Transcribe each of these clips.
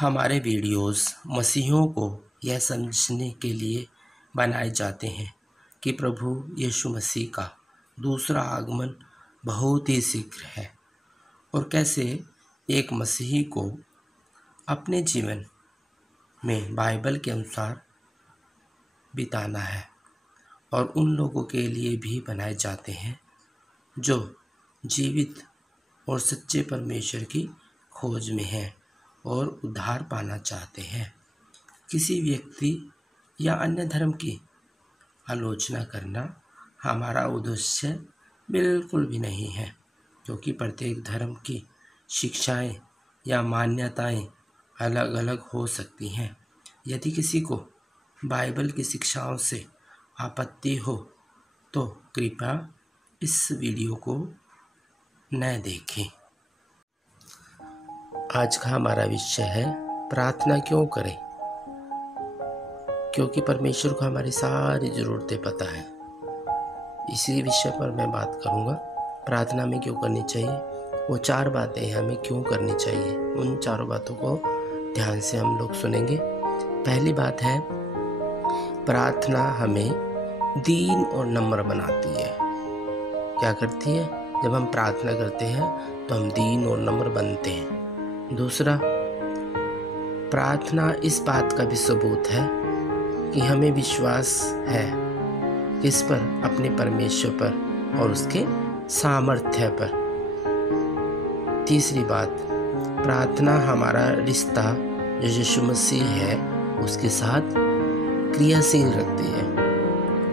हमारे वीडियोस मसीहियों को यह समझने के लिए बनाए जाते हैं कि प्रभु यीशु मसीह का दूसरा आगमन बहुत ही शीघ्र है और कैसे एक मसीही को अपने जीवन में बाइबल के अनुसार बिताना है। और उन लोगों के लिए भी बनाए जाते हैं जो जीवित और सच्चे परमेश्वर की खोज में हैं और उद्धार पाना चाहते हैं। किसी व्यक्ति या अन्य धर्म की आलोचना करना हमारा उद्देश्य बिल्कुल भी नहीं है, क्योंकि प्रत्येक धर्म की शिक्षाएं या मान्यताएं अलग अलग हो सकती हैं। यदि किसी को बाइबल की शिक्षाओं से आपत्ति हो तो कृपया इस वीडियो को न देखें। आज का हमारा विषय है प्रार्थना क्यों करें, क्योंकि परमेश्वर को हमारी सारी ज़रूरतें पता है। इसी विषय पर मैं बात करूंगा। प्रार्थना में क्यों करनी चाहिए, वो 4 बातें हमें क्यों करनी चाहिए, उन 4 बातों को ध्यान से हम लोग सुनेंगे। पहली बात है, प्रार्थना हमें दीन और नम्र बनाती है। क्या करती है? जब हम प्रार्थना करते हैं तो हम दीन और नम्र बनते हैं। दूसरा, प्रार्थना इस बात का भी सबूत है कि हमें विश्वास है किस पर? अपने परमेश्वर पर और उसके सामर्थ्य पर। तीसरी बात, प्रार्थना हमारा रिश्ता जो यीशु मसीह है उसके साथ क्रियाशील रखती है।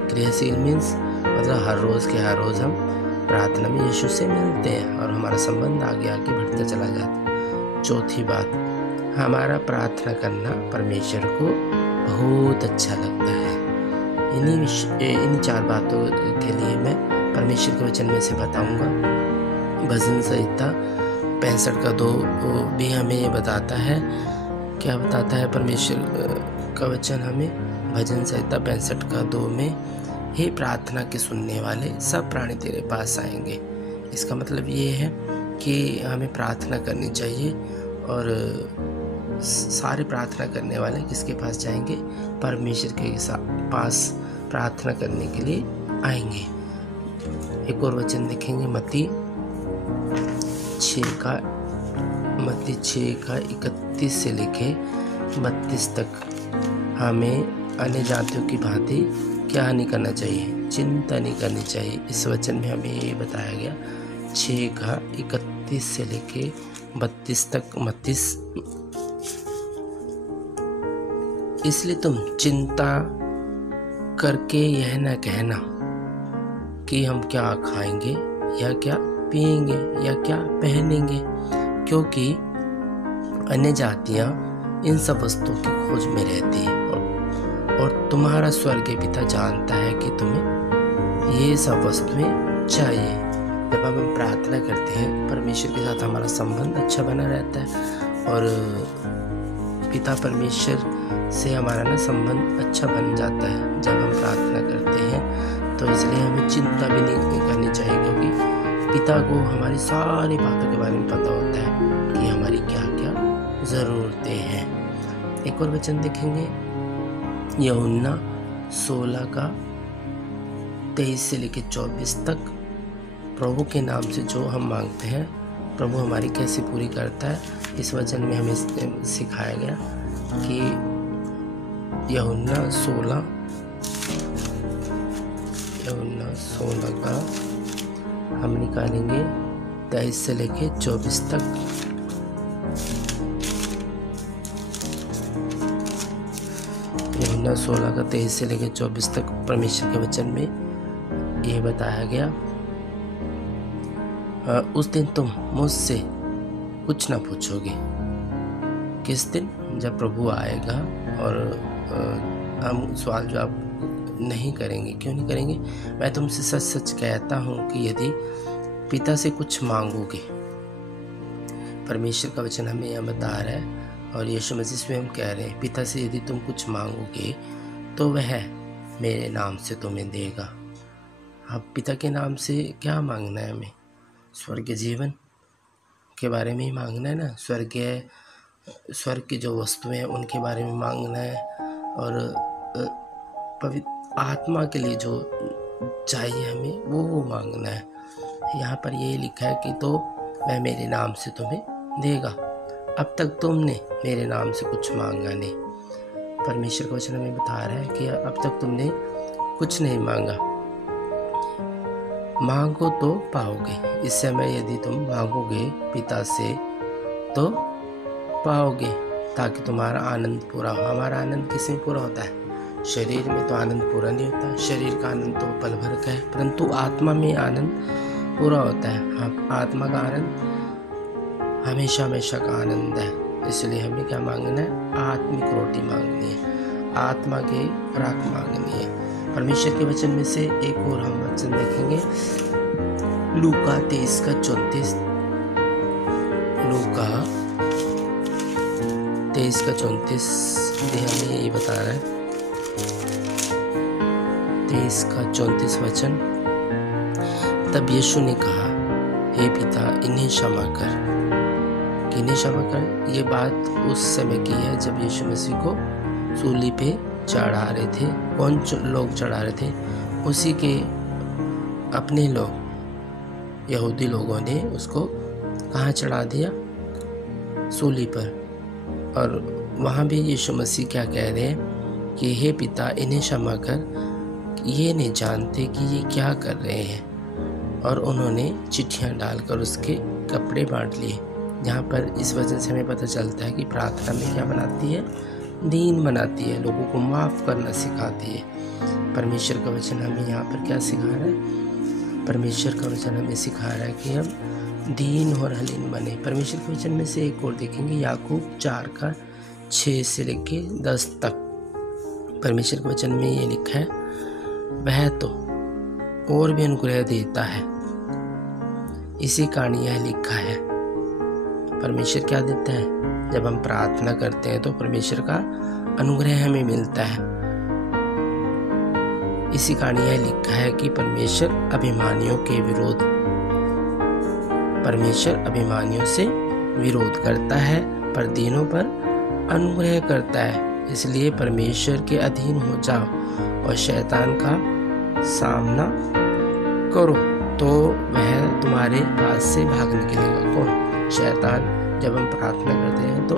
क्रियाशील मीन्स मतलब हर रोज़ के हर रोज़ हम प्रार्थना में यीशु से मिलते हैं और हमारा संबंध आगे आगे बढ़ता चला जाता है। चौथी बात, हमारा प्रार्थना करना परमेश्वर को बहुत अच्छा लगता है। इन्हीं 4 बातों के लिए मैं परमेश्वर के वचन में से बताऊंगा। भजन संहिता 65 का 2 भी हमें ये बताता है। क्या बताता है परमेश्वर का वचन हमें? भजन संहिता 65 का 2 में, हे प्रार्थना के सुनने वाले सब प्राणी तेरे पास आएंगे। इसका मतलब ये है कि हमें प्रार्थना करनी चाहिए और सारे प्रार्थना करने वाले किसके पास जाएंगे? परमेश्वर के पास प्रार्थना करने के लिए आएंगे। एक और वचन देखेंगे, मत्ती 6 का 31 से लेके 32 तक। हमें अन्य जातियों की भांति क्या नहीं करना चाहिए? चिंता नहीं करनी चाहिए। इस वचन में हमें ये बताया गया। 6 का 31 से लेके 32 तक। 32, इसलिए तुम चिंता करके यह न कहना कि हम क्या खाएंगे या क्या पिएंगे या क्या पहनेंगे, क्योंकि अन्य जातियां इन सब वस्तुओं की खोज में रहती है और तुम्हारा स्वर्गीय पिता जानता है कि तुम्हें ये सब वस्तुएं चाहिए। जब हम प्रार्थना करते हैं परमेश्वर के साथ हमारा संबंध अच्छा बना रहता है और पिता परमेश्वर से हमारा संबंध अच्छा बन जाता है जब हम प्रार्थना करते हैं। तो इसलिए हमें चिंता भी नहीं करनी चाहिए, क्योंकि पिता को हमारी सारी बातों के बारे में पता होता है कि हमारी क्या क्या ज़रूरतें हैं। एक और वचन देखेंगे, यूहन्ना 16 का 23 से लेकर 24 तक। प्रभु के नाम से जो हम मांगते हैं प्रभु हमारी कैसे पूरी करता है, इस वचन में हमें सिखाया गया कि यूहन्ना 16 का हम निकालेंगे 23 से लेके 24 तक। यूहन्ना 16 का 23 से लेकर 24 तक परमेश्वर के वचन में यह बताया गया, उस दिन तुम मुझसे कुछ ना पूछोगे। किस दिन? जब प्रभु आएगा और हम सवाल जवाब नहीं करेंगे। क्यों नहीं करेंगे? मैं तुमसे सच सच कहता हूँ कि यदि पिता से कुछ मांगोगे, परमेश्वर का वचन हमें यह बता रहा है और यीशु मसीह स्वयं कह रहे हैं, पिता से यदि तुम कुछ मांगोगे तो वह मेरे नाम से तुम्हें देगा। अब पिता के नाम से क्या मांगना है हमें? स्वर्गीय जीवन के बारे में ही मांगना है ना। स्वर्गीय स्वर्ग की जो वस्तुएं हैं उनके बारे में मांगना है, और पवित्र आत्मा के लिए जो चाहिए हमें वो मांगना है। यहाँ पर ये लिखा है कि तो वह मेरे नाम से तुम्हें देगा। अब तक तुमने मेरे नाम से कुछ मांगा नहीं। परमेश्वर का वचन हमें बता रहा है कि अब तक तुमने कुछ नहीं मांगा। मांगो तो पाओगे। इस समय यदि तुम मांगोगे पिता से तो पाओगे, ताकि तुम्हारा आनंद पूरा हो। हमारा आनंद किस में पूरा होता है? शरीर में तो आनंद पूरा नहीं होता। शरीर का आनंद तो पल भर का है, परंतु आत्मा में आनंद पूरा होता है। आत्मा का आनंद हमेशा हमेशा का आनंद है। इसलिए हमें क्या मांगना है? आत्मिक रोटी मांगनी है, आत्मा के खुराक मांगनी है। परमेश्वर के वचन में से एक और हम वचन देखेंगे, लूका 23:34। लूका 23:34 हमें यही बता रहा है। 23:34 वचन, तब यीशु ने कहा, हे पिता, इन्हें क्षमा कर। किन्हें क्षमा कर? ये बात उस समय की है जब यीशु मसीह को सूली पे चढ़ा रहे थे। कौन लोग चढ़ा रहे थे? उसी के अपने लोग, यहूदी लोगों ने उसको कहाँ चढ़ा दिया? सूली पर। और वहाँ भी यीशु मसीह क्या कह रहे हैं कि हे पिता, इन्हें क्षमा कर, ये नहीं जानते कि ये क्या कर रहे हैं। और उन्होंने चिट्ठियाँ डालकर उसके कपड़े बांट लिए। जहाँ पर इस वजह से हमें पता चलता है कि प्रार्थना में क्या बनाती है? दीन बनाती है, लोगों को माफ़ करना सिखाती है। परमेश्वर का वचन हमें यहाँ पर क्या सिखा रहा है? परमेश्वर का वचन हमें सिखा रहा है कि हम दीन और हलीम बने। परमेश्वर के वचन में से एक और देखेंगे, याकूब 4:6 से लेके 10 तक। परमेश्वर के वचन में ये लिखा है, वह तो और भी अनुग्रह देता है। इसी कारण यह लिखा है। परमेश्वर क्या देता है? जब हम प्रार्थना करते हैं तो परमेश्वर का अनुग्रह हमें मिलता है। इसी कारण यह लिखा है कि परमेश्वर अभिमानियों से विरोध करता है, पर दीनों पर अनुग्रह करता है। इसलिए परमेश्वर के अधीन हो जाओ और शैतान का सामना करो, तो वह तुम्हारे पास से भाग निकलेगा। कौन? शैतान। जब हम प्रार्थना करते हैं तो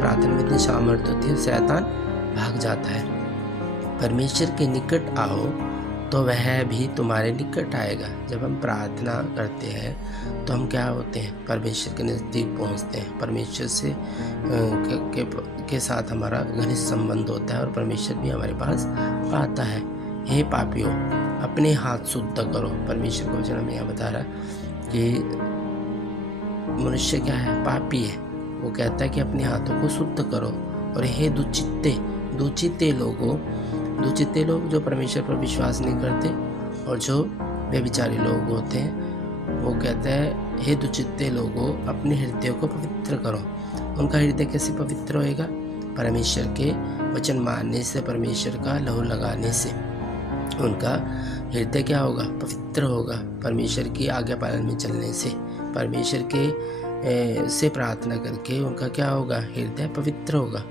प्रार्थना में इतनी सामर्थ्य होती है, शैतान भाग जाता है। परमेश्वर के निकट आओ तो वह भी तुम्हारे निकट आएगा। जब हम प्रार्थना करते हैं तो हम क्या होते हैं? परमेश्वर के नज़दीक पहुंचते हैं। परमेश्वर से के साथ हमारा घनिष्ठ संबंध होता है और परमेश्वर भी हमारे पास आता है। हे पापियों, अपने हाथ शुद्ध करो। परमेश्वर का वचन हमें यहाँ बता रहा है कि मनुष्य क्या है? पापी है। वो कहता है कि अपने हाथों को शुद्ध करो। और हे दुचित्ते लोग जो परमेश्वर पर विश्वास नहीं करते और जो व्यभिचारी लोग होते हैं, वो कहता है, हे दुचित्ते लोगों, अपने हृदय को पवित्र करो। उनका हृदय कैसे पवित्र होएगा? परमेश्वर के वचन मानने से, परमेश्वर का लहू लगाने से उनका हृदय क्या होगा? पवित्र होगा। परमेश्वर की आज्ञा पालन में चलने से, परमेश्वर के से प्रार्थना करके उनका क्या होगा? हृदय पवित्र होगा।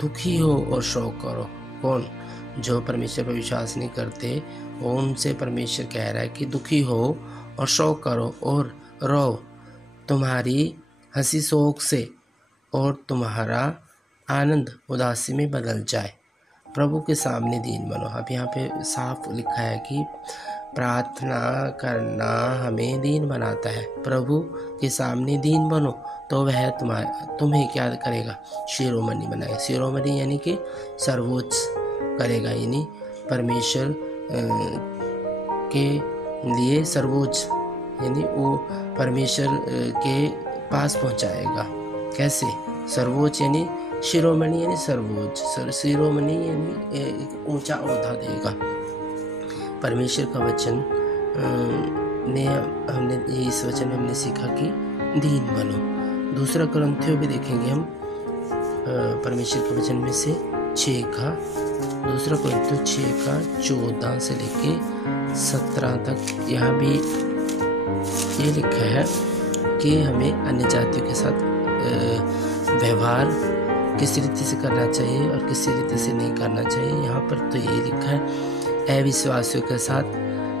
दुखी हो और शोक करो। कौन? जो परमेश्वर पर विश्वास नहीं करते, उनसे परमेश्वर कह रहा है कि दुखी हो और शोक करो और रो, तुम्हारी हंसी शोक से और तुम्हारा आनंद उदासी में बदल जाए। प्रभु के सामने दीन बनो। अब यहाँ पे साफ लिखा है कि प्रार्थना करना हमें दीन बनाता है। प्रभु के सामने दीन बनो तो वह तुम्हें क्या करेगा? शिरोमणि बनाएगा। शिरोमणि यानी कि सर्वोच्च करेगा, यानी परमेश्वर के लिए सर्वोच्च, यानी वो परमेश्वर के पास पहुंचाएगा। कैसे? सर्वोच्च यानी शिरोमणि यानी सर्वोच्च, शिरोमणि यानी एक ऊंचा ओहदा देगा। परमेश्वर का वचन हमने इस वचन में हमने सीखा कि दीन बनो। दूसरा कुरिन्थियों भी देखेंगे हम, परमेश्वर के वचन में से 6 का, दूसरा कुरिन्थियों 6:14 से लेके 17 तक। यहाँ भी ये लिखा है कि हमें अन्य जातियों के साथ व्यवहार किस रीति से करना चाहिए और किस रीति से नहीं करना चाहिए। यहाँ पर तो ये लिखा है, अविश्वासियों के साथ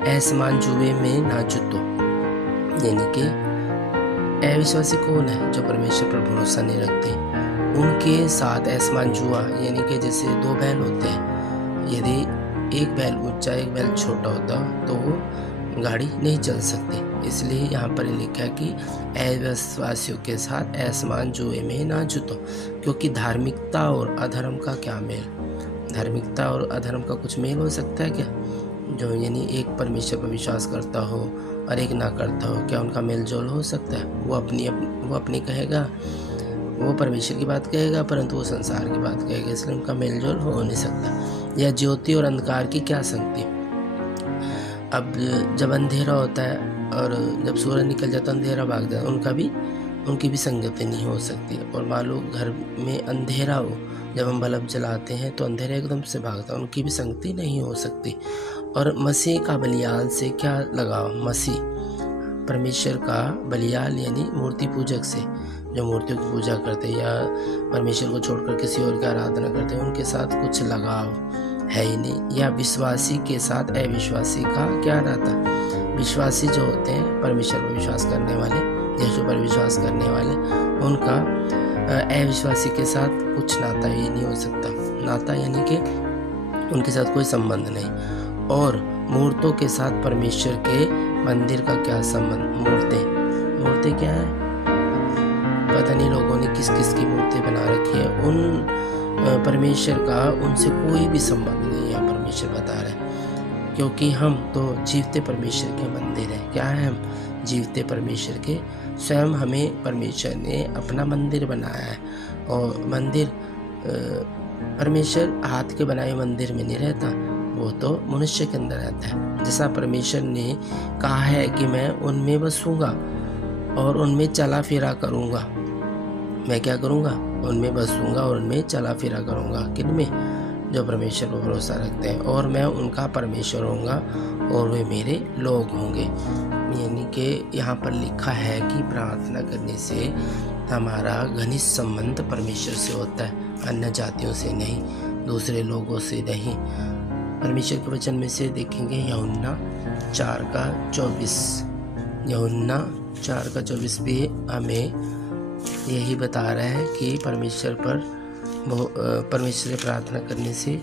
असमान जुए में ना जुटो। यानी कि अविश्वासी कौन है? जो परमेश्वर पर भरोसा नहीं रखते, उनके साथ असमान जुआ, यानी कि जैसे दो बैल होते हैं, यदि एक बैल ऊंचा एक बैल छोटा होता तो वो गाड़ी नहीं चल सकती। इसलिए यहाँ पर लिखा है कि अविश्वासियों के साथ असमान जुए में ना जुटो, क्योंकि धार्मिकता और अधर्म का क्या मेल? धार्मिकता और अधर्म का कुछ मेल हो सकता है क्या? जो यानी एक परमेश्वर पर विश्वास करता हो और एक ना करता हो, क्या उनका मेल जोल हो सकता है? वो अपनी कहेगा, वो परमेश्वर की बात कहेगा, परंतु वो संसार की बात कहेगा, इसलिए उनका मेल जोल हो नहीं सकता। या ज्योति और अंधकार की क्या संगति? अब जब अंधेरा होता है और जब सूरज निकल जाता है अंधेरा भाग जाता है, उनकी भी संगति नहीं हो सकती। और मान लो घर में अंधेरा हो, जब हम बल्ब जलाते हैं तो अंधेरा एकदम से भागता है, उनकी भी संगति नहीं हो सकती। और मसीह का बलियाल से क्या लगाव? मसीह परमेश्वर का बलियाल यानी मूर्ति पूजक से, जो मूर्तियों की पूजा करते या परमेश्वर को छोड़कर किसी और की आराधना करते हैं, उनके साथ कुछ लगाव है ही नहीं। या विश्वासी के साथ अविश्वासी का क्या नाता? विश्वासी जो होते हैं परमेश्वर पर विश्वास करने वाले, यीशु पर विश्वास करने वाले, उनका अविश्वासी के साथ कुछ नाता ही नहीं हो सकता। नाता यानी कि उनके साथ कोई संबंध नहीं। और मूर्तों के साथ परमेश्वर के मंदिर का क्या संबंध? मूर्तें क्या है? पता नहीं लोगों ने किस किस की मूर्ति बना रखी है। उन परमेश्वर का उनसे कोई भी संबंध नहीं है, परमेश्वर बता रहे हैं, क्योंकि हम तो जीवते परमेश्वर के मंदिर हैं। क्या है? हम जीवते परमेश्वर के, स्वयं हमें परमेश्वर ने अपना मंदिर बनाया है। और मंदिर परमेश्वर हाथ के बनाए मंदिर में नहीं रहता, वो तो मनुष्य के अंदर रहता है। जैसा परमेश्वर ने कहा है कि मैं उनमें बसूंगा और उनमें चला फिरा करूंगा। मैं क्या करूंगा? उनमें बसूंगा और उनमें चला फिरा करूंगा। किन में? जो परमेश्वर पर भरोसा रखते हैं। और मैं उनका परमेश्वर होऊंगा और वे मेरे लोग होंगे। यानी कि यहाँ पर लिखा है कि प्रार्थना करने से हमारा घनिष्ठ संबंध परमेश्वर से होता है, अन्य जातियों से नहीं, दूसरे लोगों से नहीं। परमेश्वर के वचन में से देखेंगे यूहन्ना 4:24। यूहन्ना 4:24 भी हमें यही बता रहा है कि परमेश्वर से प्रार्थना करने से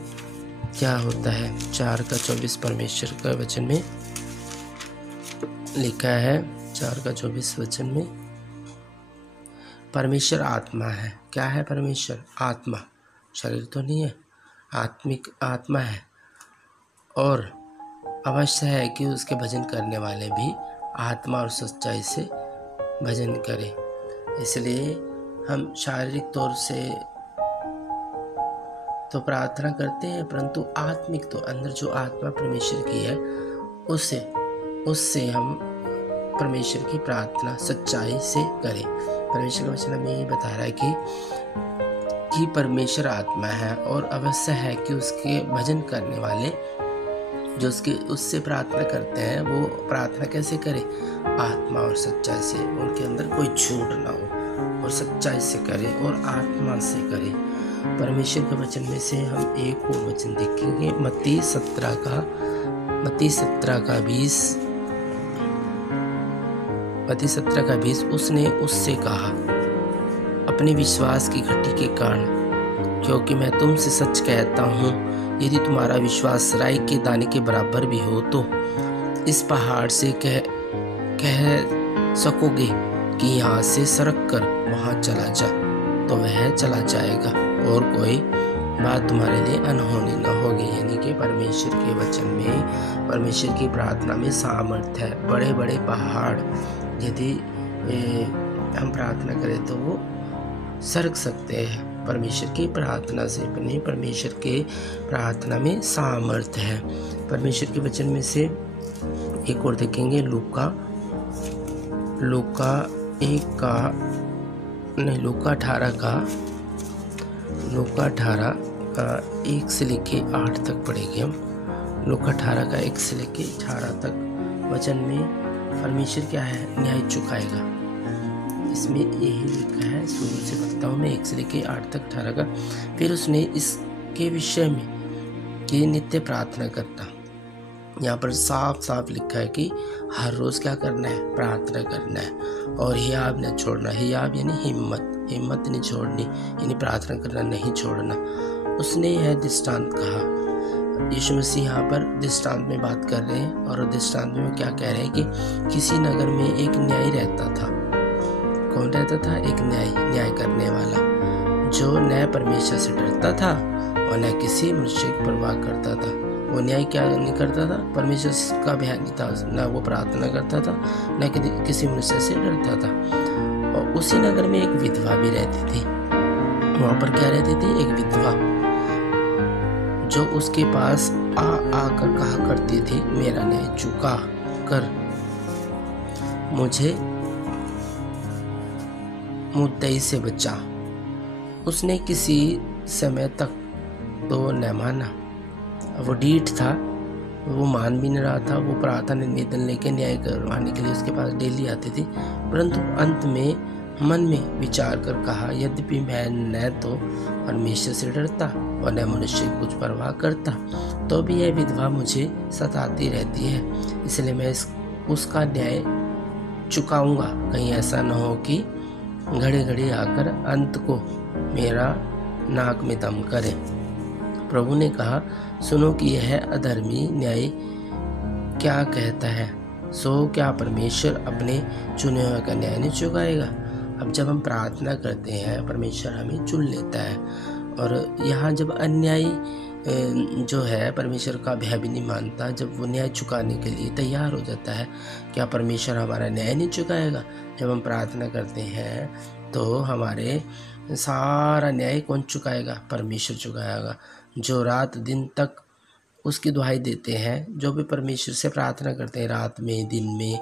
क्या होता है। 4:24 परमेश्वर का वचन में लिखा है। 4:24 वचन में परमेश्वर आत्मा है। क्या है परमेश्वर? आत्मा, शरीर तो नहीं है, आत्मिक आत्मा है। और अवश्य है कि उसके भजन करने वाले भी आत्मा और सच्चाई से भजन करें। इसलिए हम शारीरिक तौर से तो प्रार्थना करते हैं, परंतु आत्मिक तो अंदर जो आत्मा परमेश्वर की है उससे हम परमेश्वर की प्रार्थना सच्चाई से करें। परमेश्वर का वचन हमें ये बता रहा है कि परमेश्वर आत्मा है और अवश्य है कि उसके भजन करने वाले जो उससे प्रार्थना करते हैं वो प्रार्थना कैसे करें? आत्मा और सच्चाई से। उनके अंदर कोई झूठ ना हो और सच्चाई से करें और आत्मा से करें। परमेश्वर के वचन में से हम एक और वचन देखेंगे, मत्ती 17:20। उसने उससे कहा, अपने विश्वास की घटी के कारण, क्योंकि मैं तुमसे सच कहता हूँ, यदि तुम्हारा विश्वास राई के दाने के बराबर भी हो तो इस पहाड़ से कह सकोगे कि यहाँ से सरक कर वहाँ चला जा, तो वह चला जाएगा और कोई बात तुम्हारे लिए अनहोनी न होगी। यानी कि परमेश्वर के वचन में, परमेश्वर की प्रार्थना में सामर्थ्य है। बड़े बड़े पहाड़ यदि हम प्रार्थना करें तो वो सरक सकते हैं परमेश्वर की प्रार्थना से। परमेश्वर के प्रार्थना में सामर्थ्य है। परमेश्वर के वचन में से एक और देखेंगे, लूका 18 का 1 से लेके 8 तक पढ़ेंगे हम। लूका 18 का 1 से लेके 18 तक वचन में परमेश्वर क्या है? न्याय चुकाएगा। इसमें यही लिखा है, शुरू से पढ़ता हूँ मैं 1 से लेकर 8 तक 18 का। फिर उसने इसके विषय में कि नित्य प्रार्थना करता। यहाँ पर साफ साफ लिखा है कि हर रोज़ क्या करना है, प्रार्थना करना है और हियाब न छोड़ना। हियाब यानी हिम्मत नहीं छोड़नी, यानी प्रार्थना करना नहीं छोड़ना। उसने यह दृष्टांत कहा। यीशु मसीह यहाँ पर दृष्टांत में बात कर रहे हैं और दृष्टांत में क्या कह रहे हैं कि किसी नगर में एक न्यायी रहता था। कौन रहता था? एक न्याय करने वाला, जो न परमेश्वर से डरता था और न किसी मनुष्य की परवाह करता था। वो न्याय क्या नहीं करता था? परमेश्वर का भय नहीं था, न वो प्रार्थना करता था, न किसी मनुष्य से डरता था। और उसी नगर में एक विधवा भी रहती थी। वहाँ पर क्या रहती थी? एक विधवा, जो उसके पास आकर कहा करती थी, मेरा न्याय चुका कर मुझे मुद्दई से बचा। उसने किसी समय तक तो न माना। वो ढीठ था, वो मान भी नहीं रहा था। वो प्रार्थना निवेदन लेके न्याय करवाने के लिए उसके पास डेली आती थी, परंतु अंत में मन में विचार कर कहा, यद्यपि मैं न तो परमेश्वर से डरता और न मनुष्य की कुछ परवाह करता, तो भी यह विधवा मुझे सताती रहती है, इसलिए मैं उसका न्याय चुकाऊंगा। कहीं ऐसा न हो कि घड़ी घड़ी आकर अंत को मेरा नाक में दम करे। प्रभु ने कहा, सुनो कि यह अधर्मी न्याय क्या कहता है। सो क्या परमेश्वर अपने चुने हुए का न्याय नहीं चुकाएगा? अब जब हम प्रार्थना करते हैं, परमेश्वर हमें चुन लेता है, और यहाँ जब अन्यायी जो है परमेश्वर का भय भी नहीं मानता, जब वो न्याय चुकाने के लिए तैयार हो जाता है, क्या परमेश्वर हमारा न्याय नहीं चुकाएगा? जब हम प्रार्थना करते हैं तो हमारे सारा न्याय कौन चुकाएगा? परमेश्वर चुकाएगा। जो रात दिन तक उसकी दुहाई देते हैं, जो भी परमेश्वर से प्रार्थना करते हैं रात में दिन में,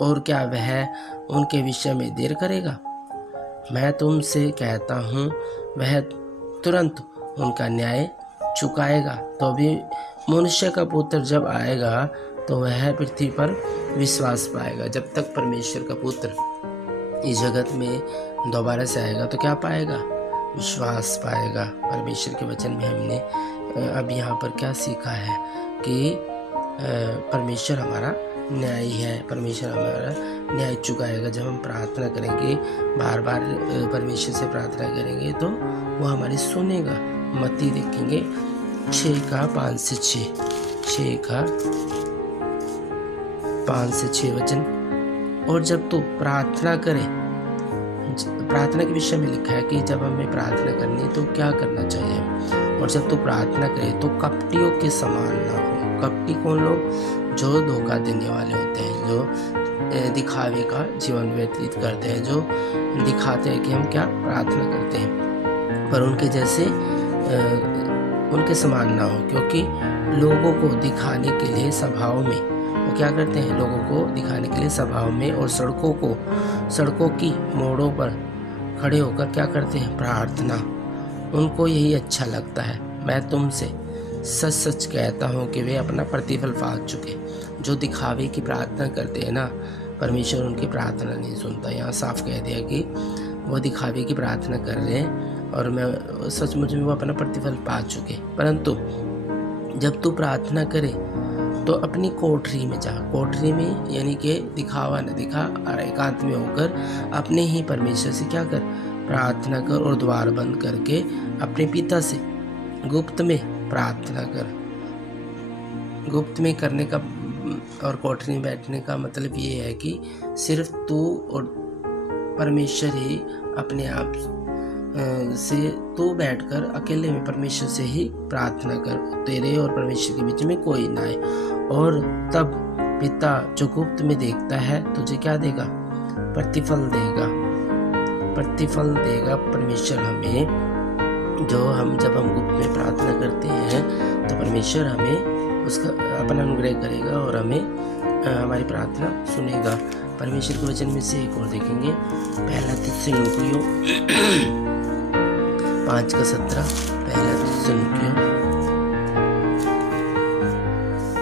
और क्या वह उनके विषय में देर करेगा? मैं तुमसे कहता हूँ, वह तुरंत उनका न्याय चुकाएगा। तो भी मनुष्य का पुत्र जब आएगा तो वह पृथ्वी पर विश्वास पाएगा। जब तक परमेश्वर का पुत्र इस जगत में दोबारा से आएगा तो क्या पाएगा? विश्वास पाएगा। परमेश्वर के वचन में हमने अब यहाँ पर क्या सीखा है कि परमेश्वर हमारा न्याय है, परमेश्वर हमारा न्याय चुकाएगा। जब हम प्रार्थना करेंगे, बार बार परमेश्वर से प्रार्थना करेंगे, तो वो हमारी सुनेगा। मत्ती देखेंगे 6 का 5 से 6, 6 का 5 से 6 वचन। और जब तू प्रार्थना करे, प्रार्थना के विषय में लिखा है कि जब हमें प्रार्थना करनी तो क्या करना चाहिए। और जब तू प्रार्थना करे तो कपटियों के समान ना हो। कपटी कौन लोग? जो धोखा देने वाले होते हैं, जो दिखावे का जीवन व्यतीत करते हैं, जो दिखाते हैं कि हम क्या प्रार्थना करते हैं, पर उनके जैसे उनके समान ना हो। क्योंकि लोगों को दिखाने के लिए सभाओं में वो क्या करते हैं? लोगों को दिखाने के लिए सभाओं में और सड़कों की मोड़ों पर खड़े होकर क्या करते हैं? प्रार्थना। उनको यही अच्छा लगता है। मैं तुमसे सच सच कहता हूँ कि वे अपना प्रतिफल पा चुके। जो दिखावे की प्रार्थना करते हैं ना, परमेश्वर उनकी प्रार्थना नहीं सुनता। यहाँ साफ कह दिया कि वो दिखावे की प्रार्थना कर रहे हैं और मैं सचमुच में वो अपना प्रतिफल पा चुके। परंतु जब तू प्रार्थना करे तो अपनी कोठरी में जा। कोठरी में यानी कि दिखावा न दिखा, और एकांत में होकर अपने ही परमेश्वर से क्या कर? प्रार्थना कर, और द्वार बंद करके अपने पिता से गुप्त में प्रार्थना कर। गुप्त में करने का और कोठरी में बैठने का मतलब ये है कि सिर्फ तू और परमेश्वर ही अपने आप से तू बैठकर अकेले में परमेश्वर से ही प्रार्थना कर। तेरे और परमेश्वर के बीच में कोई ना आए। और तब पिता जो गुप्त में देखता है तुझे क्या देगा? प्रतिफल देगा। प्रतिफल देगा परमेश्वर हमें। जब हम गुप्त में प्रार्थना करते हैं तो परमेश्वर हमें उसका अपना अनुग्रह करेगा और हमें हमारी प्रार्थना सुनेगा। परमेश्वर के वचन में से एक और देखेंगे, पहला थिस्सलुनीकियों 5 का 17। पहला थिस्सलुनीकियों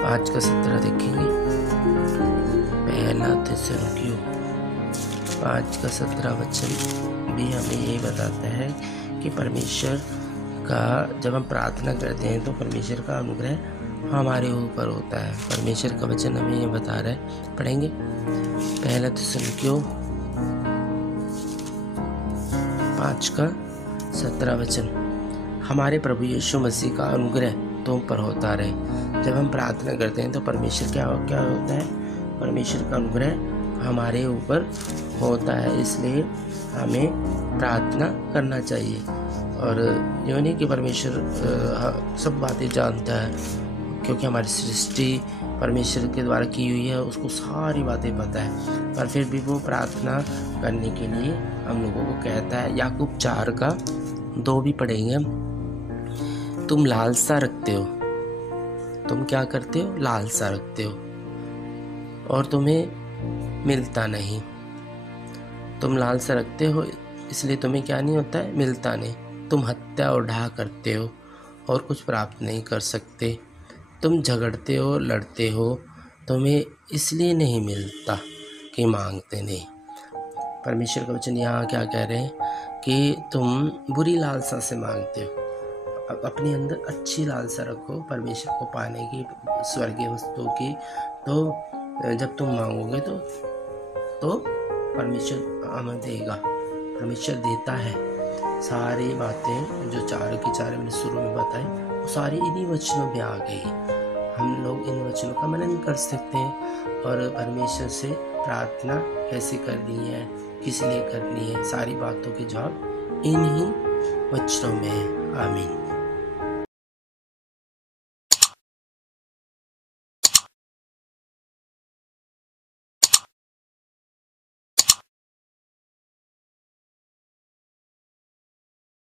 5 का 17 देखेंगे। पहला थिस्सलुनीकियों 5 का 17 वचन भी हमें यही बताता है कि परमेश्वर का जब हम प्रार्थना करते हैं तो परमेश्वर का अनुग्रह हमारे ऊपर होता है। परमेश्वर का वचन हमें ये बता रहा है, पढ़ेंगे। पहला थिस्सलुनीकियों 5 का 17 वचन, हमारे प्रभु यीशु मसीह का अनुग्रह तुम पर होता रहे। जब हम प्रार्थना करते हैं तो परमेश्वर क्या होता है, परमेश्वर का अनुग्रह हमारे ऊपर होता है। इसलिए हमें प्रार्थना करना चाहिए। और यूँ नहीं कि परमेश्वर सब बातें जानता है, क्योंकि हमारी सृष्टि परमेश्वर के द्वारा की हुई है, उसको सारी बातें पता है, पर फिर भी वो प्रार्थना करने के लिए हम लोगों को कहता है। याकूब 4 का 2 भी पढ़ेंगे हम। तुम लालसा रखते हो, तुम क्या करते हो, लालसा रखते हो और तुम्हें मिलता नहीं। तुम लालसा रखते हो इसलिए तुम्हें क्या नहीं होता है, मिलता नहीं। तुम हत्या और ढा करते हो और कुछ प्राप्त नहीं कर सकते। तुम झगड़ते हो, लड़ते हो, तुम्हें इसलिए नहीं मिलता कि मांगते नहीं। परमेश्वर का वचन यहाँ क्या कह रहे हैं कि तुम बुरी लालसा से मांगते हो। अब अपने अंदर अच्छी लालसा रखो परमेश्वर को पाने की, स्वर्गीय वस्तुओं की। तो जब तुम मांगोगे तो परमेश्वर हमें देगा। परमेश्वर देता है। सारी बातें जो 4 की 4 मैंने शुरू में बताई, वो सारी इन्हीं वचनों में आ गई। हम लोग इन वचनों का मनन कर सकते हैं और परमेश्वर से प्रार्थना कैसे करनी है, किस लिए करनी है, सारी बातों के जवाब इन्हीं वचनों में है। आमीन।